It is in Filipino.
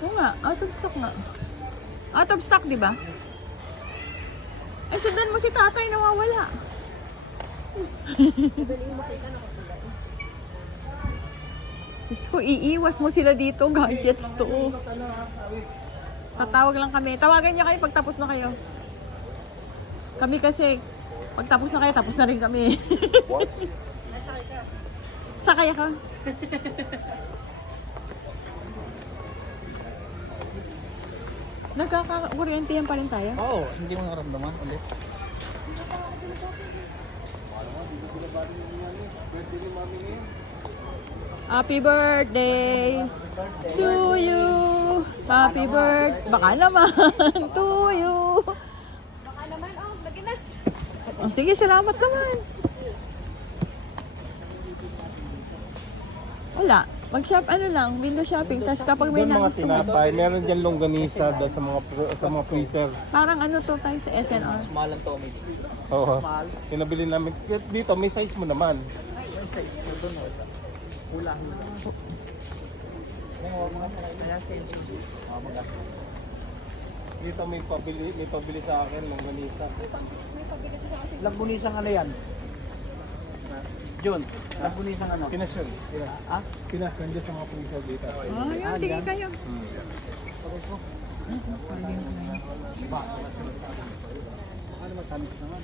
Oo nga, out of stock nga. Out of stock, di ba? Ay, sundan mo si tatay, nawawala. Diyos ko, iiwas mo sila dito, gadgets to. Tatawag lang kami. Tawagan niyo kayo pag tapos na kayo. Kami kasi, pag tapos na kayo, tapos na rin kami. What? Sakay ka. Nagkakakuryentihan pa rin tayo? Oo, hindi mo nakaramdaman ulit. Happy birthday to you. Happy birthday. Baka naman to you. Baka naman, oh, lagi na. Oh, sige, salamat naman. Wala. Mag-shop, ano lang, window shopping. Tapos kapag may Doon mga nagusto mo, tinapay, meron dyan longganisa dahil sa mga freezer. parang ano to tayo sa SNR. Smalan to, may Oo. Pinabili namin. Dito, may size mo naman. size ko doon. Ulang. Ayan, size. Dito may pabili sa akin longganisa. Lagbunisang ano yan? John, lagbunisang ano? Pinasyon. Ha? Pinasyon dyan sa mga freezer dito. Oh, yun, tingin kayo. Ano matamis naman?